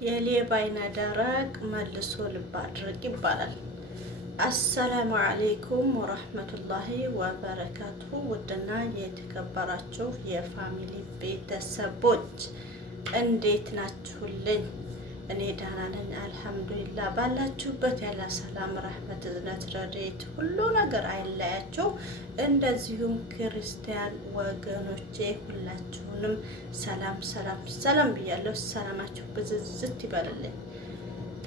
የሌባ አይነ ደረቅ መልሶ ልብ አድርግ ይባላል። አሰላሙ አለይኩም ወራህመቱላሂ ወበረካቱሁ። ውድና የተከበራችሁ የፋሚሊ ቤተሰቦች እንዴት ናችሁልኝ? እኔ ደህና ነኝ አልሐምዱሊላህ። ባላችሁበት ያለ ሰላም፣ ረህመት፣ እዝነት፣ ረድኤት ሁሉ ነገር አይለያችሁ። እንደዚሁም ክርስቲያን ወገኖቼ ሁላችሁንም ሰላም ሰላም ሰላም ብያለሁ። ሰላማችሁ ብዝዝት ይበልልኝ።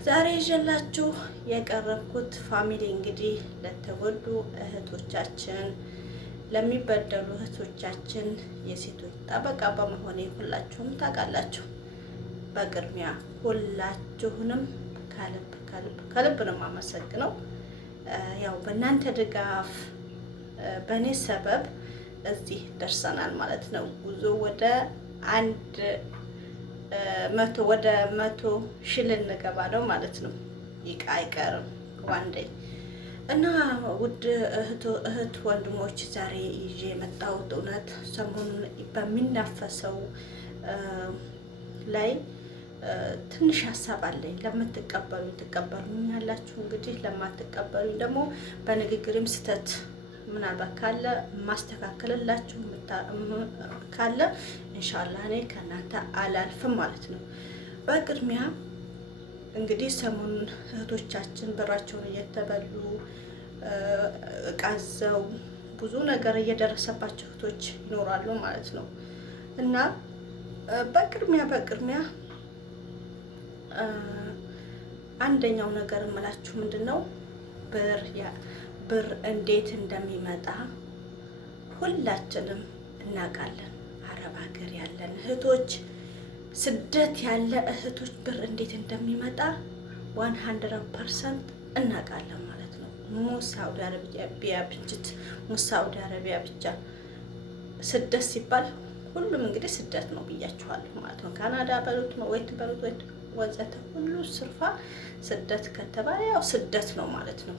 ዛሬ ይዤላችሁ የቀረብኩት ፋሚሊ እንግዲህ ለተጎዱ እህቶቻችን፣ ለሚበደሉ እህቶቻችን የሴቶች ጠበቃ በመሆኔ ሁላችሁም ታውቃላችሁ። በቅድሚያ ሁላችሁንም ከልብ ከልብ ከልብ ነው የማመሰግነው። ያው በእናንተ ድጋፍ በእኔ ሰበብ እዚህ ደርሰናል ማለት ነው። ጉዞ ወደ መቶ ሺህ ልንገባ ነው ማለት ነው። ይቃ አይቀርም ዋንዴ እና ውድ እህት ወንድሞች፣ ዛሬ ይዤ የመጣሁት እውነት ሰሞኑን በሚናፈሰው ላይ ትንሽ ሀሳብ አለኝ። ለምትቀበሉኝ ትቀበሉኝ ያላችሁ፣ እንግዲህ ለማትቀበሉኝ ደግሞ በንግግርም ስህተት ምናልባት ካለ ማስተካከልላችሁ ካለ ኢንሻአላህ እኔ ከእናንተ አላልፍም ማለት ነው። በቅድሚያ እንግዲህ ሰሞኑን እህቶቻችን ብራቸውን እየተበሉ እቃዘው ብዙ ነገር እየደረሰባቸው እህቶች ይኖራሉ ማለት ነው እና በቅድሚያ አንደኛው ነገር እምላችሁ ምንድነው ብር እንዴት እንደሚመጣ ሁላችንም እናውቃለን። አረብ ሀገር ያለን እህቶች፣ ስደት ያለ እህቶች ብር እንዴት እንደሚመጣ 100% እናውቃለን ማለት ነው። ሳውዲ አረቢያ ብቻ ስደት ሲባል ሁሉም እንግዲህ ስደት ነው ብያችኋለሁ ማለት ነው። ካናዳ በሉት ነው ወይት ወዘተ ሁሉ ስርፋ ስደት ከተባለ ያው ስደት ነው ማለት ነው።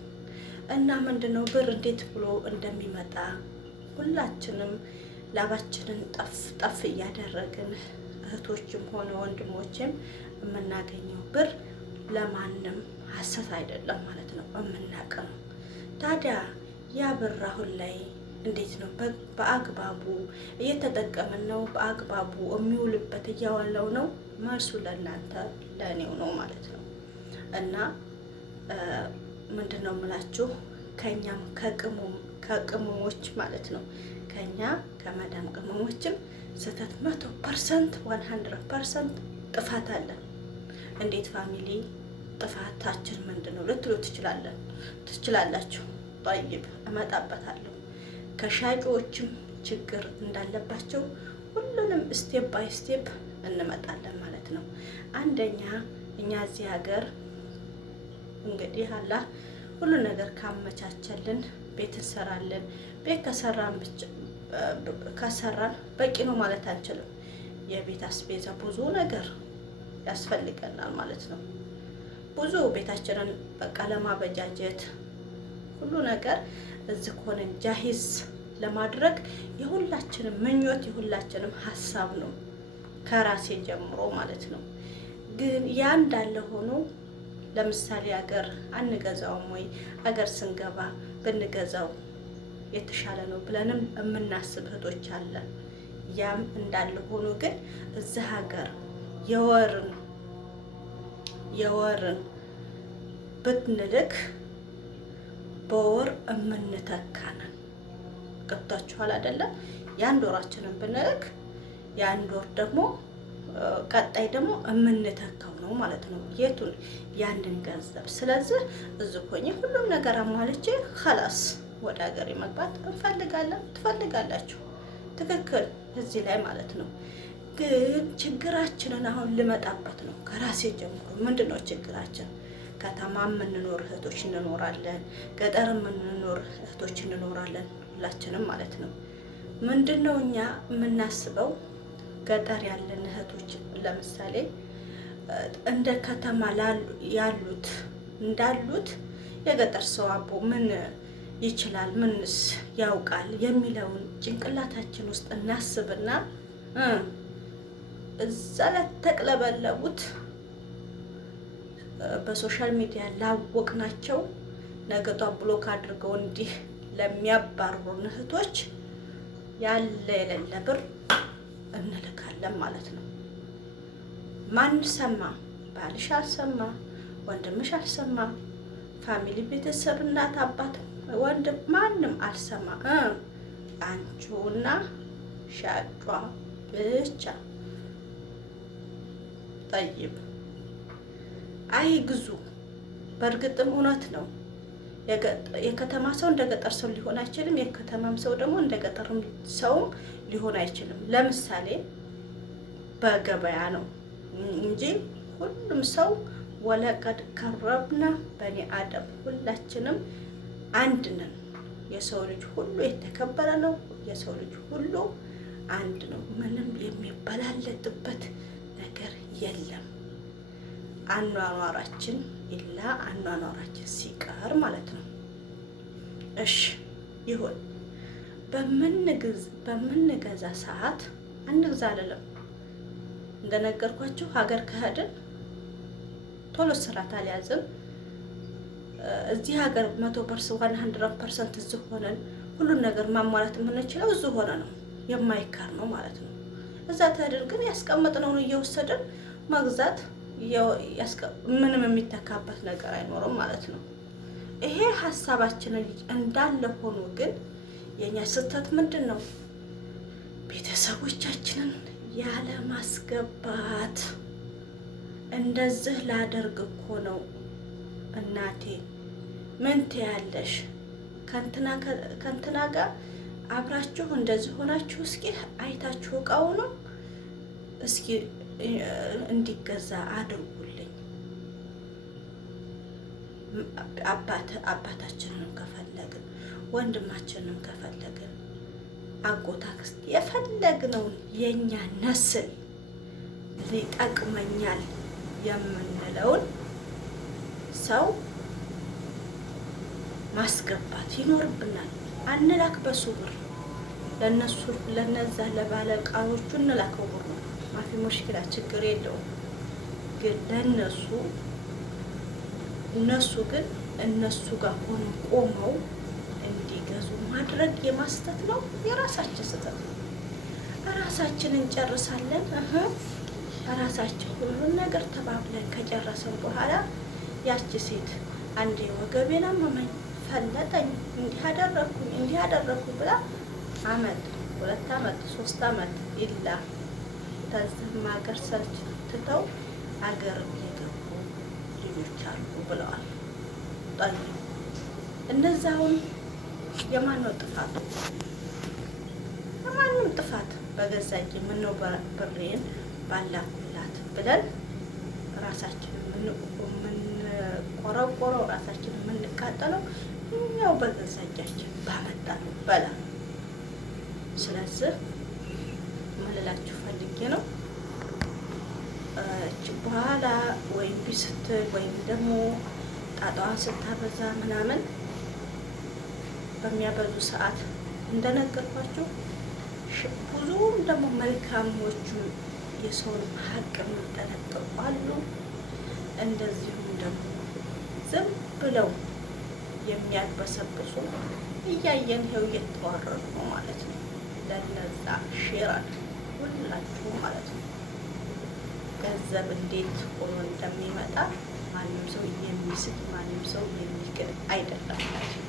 እና ምንድነው ብር እንዴት ብሎ እንደሚመጣ ሁላችንም ላባችንን ጠፍ እያደረግን እህቶችም ሆነ ወንድሞችም የምናገኘው ብር ለማንም ሀሰት አይደለም ማለት ነው፣ የምናውቅ ነው። ታዲያ ያ ብር አሁን ላይ እንዴት ነው በአግባቡ እየተጠቀምን ነው? በአግባቡ የሚውልበት እያዋለው ነው? መልሱ ለእናንተ ለእኔው ነው ማለት ነው። እና ምንድነው የምላችሁ ከኛም ከቅመሞች ማለት ነው ከኛ ከመዳም ቅመሞችም ስህተት 100% ጥፋት አለን። እንዴት ፋሚሊ ጥፋታችን ምንድነው ልትሉ ትችላላችሁ። ጠይብ እመጣበታለሁ። ከሻጮችም ችግር እንዳለባቸው ሁሉንም ስቴፕ ባይ ስቴፕ እንመጣለን ማለት ነው። አንደኛ እኛ እዚህ ሀገር እንግዲህ አላህ ሁሉ ነገር ካመቻቸልን ቤት እንሰራለን። ቤት ከሰራን በቂ ነው ማለት አንችልም። የቤት አስቤዛ ብዙ ነገር ያስፈልገናል ማለት ነው። ብዙ ቤታችንን በቃ ለማበጃጀት ሁሉ ነገር እዚህ ሆነን ጃሂዝ ለማድረግ የሁላችንም ምኞት የሁላችንም ሀሳብ ነው፣ ከራሴ ጀምሮ ማለት ነው። ግን ያ እንዳለ ሆኖ ለምሳሌ አገር አንገዛውም ወይ? አገር ስንገባ ብንገዛው የተሻለ ነው ብለንም የምናስብ እህቶች አለን። ያም እንዳለ ሆኖ ግን እዚህ ሀገር የወርን ብንልክ በወር የምንተካነን። ገብታችኋል አይደለም? የአንድ ወራችንን ብንልክ የአንድ ወር ደግሞ ቀጣይ ደግሞ የምንተካው ነው ማለት ነው። የቱን? ያንን ገንዘብ። ስለዚህ እዚህ ሆኜ ሁሉም ነገር አሟልቼ ኸላስ ወደ ሀገሬ መግባት ትፈልጋላችሁ። ትክክል፣ እዚህ ላይ ማለት ነው። ግን ችግራችንን አሁን ልመጣበት ነው ከራሴ ጀምሮ። ምንድን ነው ችግራችን? ከተማ የምንኖር እህቶች እንኖራለን፣ ገጠር የምንኖር እህቶች እንኖራለን፣ ሁላችንም ማለት ነው። ምንድን ነው እኛ የምናስበው ገጠር ያለን እህቶች ለምሳሌ እንደ ከተማ ያሉት እንዳሉት የገጠር ሰው አቦ ምን ይችላል ምንስ ያውቃል የሚለውን ጭንቅላታችን ውስጥ እናስብና እዛ ለተቅለበለቡት በሶሻል ሚዲያ ላወቅናቸው ነገጧ ብሎክ አድርገው እንዲህ ለሚያባርሩን እህቶች ያለ የሌለ ብር እንልካለን ማለት ነው። ማን ሰማ? ባልሽ አልሰማ፣ ወንድምሽ አልሰማ፣ ፋሚሊ ቤተሰብ፣ እናት አባት፣ ወንድም ማንም አልሰማ። አንቺውና ሻጯ ብቻ ጠይብ አይግዙ። በእርግጥም እውነት ነው። የከተማ ሰው እንደ ገጠር ሰው ሊሆን አይችልም። የከተማም ሰው ደግሞ እንደ ገጠር ሰውም ሊሆን አይችልም። ለምሳሌ በገበያ ነው እንጂ ሁሉም ሰው ወለቀድ ከረብና በኒ አደም ሁላችንም አንድ ነን። የሰው ልጅ ሁሉ የተከበረ ነው። የሰው ልጅ ሁሉ አንድ ነው። ምንም የሚበላለጥበት ነገር የለም። አኗኗራችን ኢላ አኗኗራችን ሲቀር ማለት ነው። እሺ ይሁን። በምንገዛ ሰዓት አንግዛ አይደለም። እንደነገርኳችሁ ሀገር ከሄድን ቶሎ ስራት አልያዝም። እዚህ ሀገር 100% እዚህ ሆነን ሁሉን ነገር ማሟላት የምንችለው እዚህ ሆነ ነው፣ የማይካር ነው ማለት ነው። እዛ ተሄድን ግን ያስቀመጥነውን እየወሰድን መግዛት ምንም የሚተካበት ነገር አይኖርም ማለት ነው። ይሄ ሀሳባችንን እንዳለ ሆኖ ግን የኛ ስህተት ምንድን ነው? ቤተሰቦቻችንን ያለ ማስገባት። እንደዚህ ላደርግ እኮ ነው እናቴ ምን ትያለሽ? ከንትና ጋር አብራችሁ እንደዚህ ሆናችሁ እስኪ አይታችሁ እቃው ነው እስኪ እንዲገዛ አድርጉልኝ። አባታችንን ከፈለግን ወንድማችንን ከፈለግን አጎት አክስት የፈለግነውን የኛ ነስል ሊጠቅመኛል የምንለውን ሰው ማስገባት ይኖርብናል። አንላክ በሱ ብር ለነዛ ለባለ ዕቃዎቹ እንላከው ብር ማፊ ሙሽኪላ ችግር የለውም። ግን እነሱ ግን እነሱ ጋር ቆመው እንዲገዙ ማድረግ የማስተት ነው። የራሳችን ስህተት ነው። ራሳችን እንጨርሳለን። ራሳችን ሁሉን ነገር ተባብለን ከጨረሰን በኋላ ያቺ ሴት አንዴ ወገቤን አመመኝ፣ ፈለጠኝ፣ እንዲህ አደረኩኝ ብላ አመት 2 አመት 3 አመት ኢላ ተዝም ሀገር ሰልችተው ሀገር የገቡ ልጆች አሉ ብለዋል። ጣይ እነዛውን የማን ነው ጥፋቱ? የማንም ጥፋት በገዛጅ ምነው ብሬን ባላኩላት ብለን ራሳችንን የምንቆረቆረው ራሳችንን የምንቃጠለው እኛው በገዛጃችን ባመጣነው በላ። ስለዚህ ምልላችሁ ፈልጌ ነው በኋላ ወይም ቢስትል ወይም ደግሞ ጣጣዋን ስታበዛ ምናምን በሚያበዙ ሰዓት እንደነገርኳችሁ ብዙም ደግሞ መልካሞቹ የሰውን ሀቅ የሚጠነቀቁ አሉ። እንደዚሁም ደግሞ ዝም ብለው የሚያግበሰብሱ እያየን ይኸው እየተዋረዱ ነው ማለት ነው። ለነዛ ሼራን ሁላችሁ ማለት ነው። ገንዘብ እንዴት ሆኖ እንደሚመጣ ማንም ሰው የሚስት ማንም ሰው የሚክድ አይደለም ማለት ነው።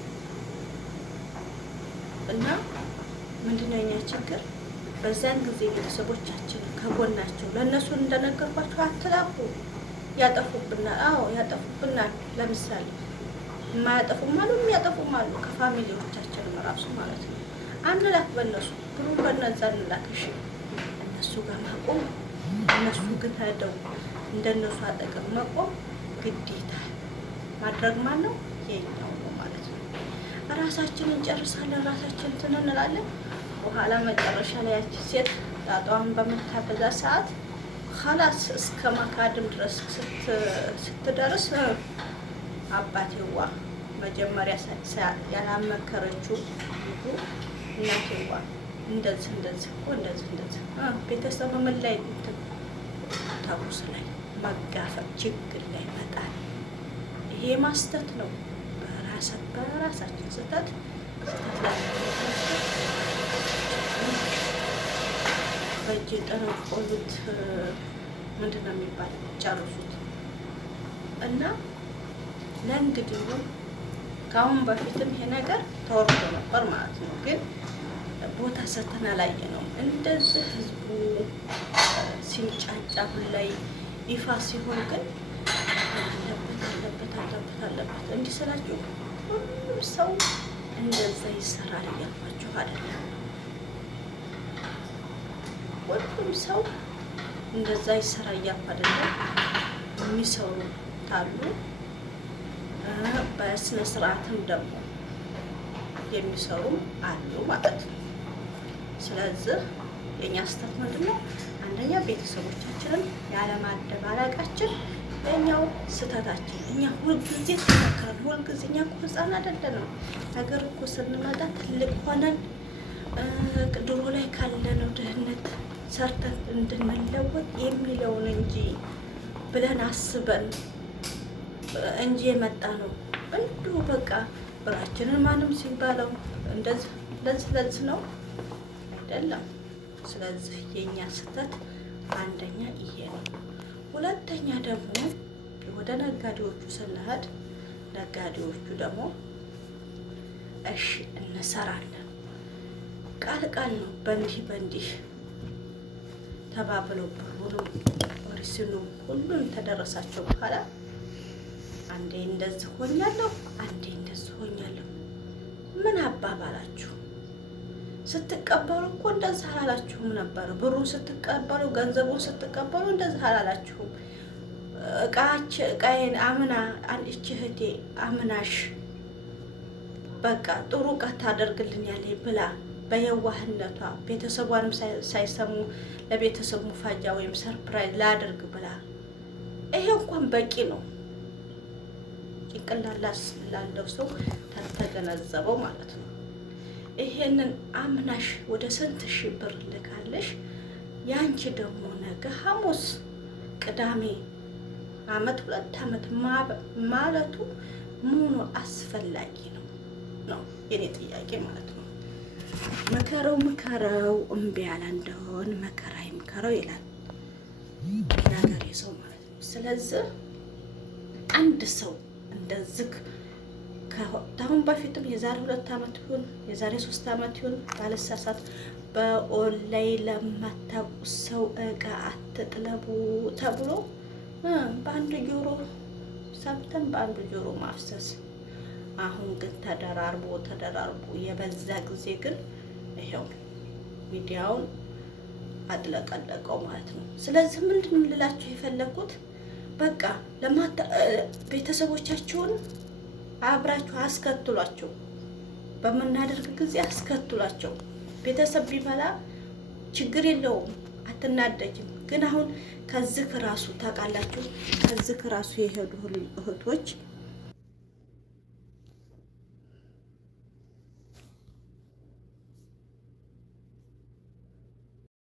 እና ምንድነው የኛ ችግር? በዛን ጊዜ ቤተሰቦቻችን ከጎናቸው ለእነሱ እንደነገርኳቸው አትላኩ። ያጠፉብናል። አዎ ያጠፉብናል። ለምሳሌ የማያጠፉም አሉ የሚያጠፉም አሉ። ከፋሚሊዎቻችንም ራሱ ማለት ነው። አንላክ በእነሱ ብሩ በነዛ እንላክ። እሺ እነሱ ጋር ማቆም እነሱ ግን ሄደው እንደነሱ አጠገብ መቆም ግዴታ ማድረግ ነው የኛው ነው ማለት ነው። ራሳችንን እንጨርሳለን፣ ራሳችን እንትን እንላለን። በኋላ መጨረሻ ላይ ያቺ ሴት ጣጣዋን በምታበዛ ሰዓት ኸላስ እስከ መካድም ድረስ ስትደርስ አባቴዋ መጀመሪያ ያላመከረችው እናቴዋ እንደዚህ እኮ እንደዚህ ቤተሰብ ምን ላይ ተኩስ ላይ መጋፈጥ ችግር ላይ ይመጣል። ይሄ ማስተት ነው። በራሳችን ስህተት ላይ በእጅ የጠነቆሉት ምንድን ነው የሚባል ጨርሱት እና ለእንግዲህ ከአሁን በፊትም ይሄ ነገር ተወርቶ ነበር ማለት ነው። ግን ቦታ ሰተን አላየነውም። እንደዚህ ህዝቡ ሲንጫጫ ላይ ይፋ ሲሆን ግን አለበት እንዲህ ስላችሁ ሁሉም ሰው እንደዛ ይሰራል እያልኳችሁ አይደለም። ሁሉም ሰው እንደዛ ይሰራ እያልኩ አይደለም። የሚሰሩ ታሉ በስነ ስርዓትም ደግሞ የሚሰሩም አሉ ማለት ነው። ስለዚህ የኛ ስህተት ምንድን ነው? አንደኛ ቤተሰቦቻችንን ያለማደባለቃችን የኛው ስህተታችን። እኛ ሁልጊዜ ተመክረን ሁልጊዜ እኛ እኮ ህፃን አይደለንም። ነገር እኮ ስንመጣ ትልቅ ሆነን ድሮ ላይ ካለነው ድህነት ሰርተን እንድንለወጥ የሚለውን እንጂ ብለን አስበን እንጂ የመጣ ነው። እንዲሁ በቃ ብራችንን ማንም ሲባለው እንደዚህ ነው አይደለም። ስለዚህ የኛ ስህተት አንደኛ ይሄ ነው። ሁለተኛ ደግሞ ወደ ነጋዴዎቹ ስንሄድ ነጋዴዎቹ ደግሞ እሺ እንሰራለን ቃል ነው በእንዲህ ተባብለው ብሩንም ሪሲኑም ሁሉም ተደረሳቸው በኋላ አንዴ እንደዚህ ሆኛለሁ፣ አንዴ እንደዚህ ሆኛለሁ። ምን አባባላችሁ? ስትቀበሉ እኮ እንደዚህ አላላችሁም ነበር። ብሩን ስትቀበሉ ገንዘቡን ስትቀበሉ እንደዚህ አላላችሁም። እቃዬን አምና አንቺ እህቴ አምናሽ በቃ ጥሩ እቃ ታደርግልኛለች ብላ በየዋህነቷ ቤተሰቧንም ሳይሰሙ ለቤተሰቡ ሙፋጃ ወይም ሰርፕራይዝ ላድርግ ብላ ይሄ እንኳን በቂ ነው። ጭንቅላት ላለው ሰው ተገነዘበው ማለት ነው። ይሄንን አምናሽ ወደ ስንት ሺህ ብር ልካለሽ። ያንቺ ደግሞ ነገ ሐሙስ ቅዳሜ አመት 2 አመት ማለቱ ምኑ አስፈላጊ ነው የኔ ጥያቄ ማለት ነው። ምከረው እምቢ ያለ እንደሆን መከራ ይምከረው ይላል የሀገሬ ሰው ማለት ነው። ስለዚህ አንድ ሰው እንደዚህ ከአሁን በፊትም የዛሬ 2 አመት ይሁን የዛሬ 3 አመት ይሁን ባለሳሳት በኦንላይን ለማታውቁ ሰው እቃ አትጥለቡ ተብሎ በአንድ ጆሮ ሰምተን በአንድ ጆሮ ማፍሰስ። አሁን ግን ተደራርቦ የበዛ ጊዜ ግን ይሄው ሚዲያውን አጥለቀለቀው ማለት ነው። ስለዚህ ምንድን ነው ልላችሁ የፈለኩት በቃ ቤተሰቦቻችሁን አብራችሁ አስከትሏቸው፣ በምናደርግ ጊዜ አስከትሏቸው። ቤተሰብ ቢበላ ችግር የለውም አትናደጅም። ግን አሁን ከዚህ ራሱ ታውቃላችሁ፣ ከዚህ ራሱ የሄዱ እህቶች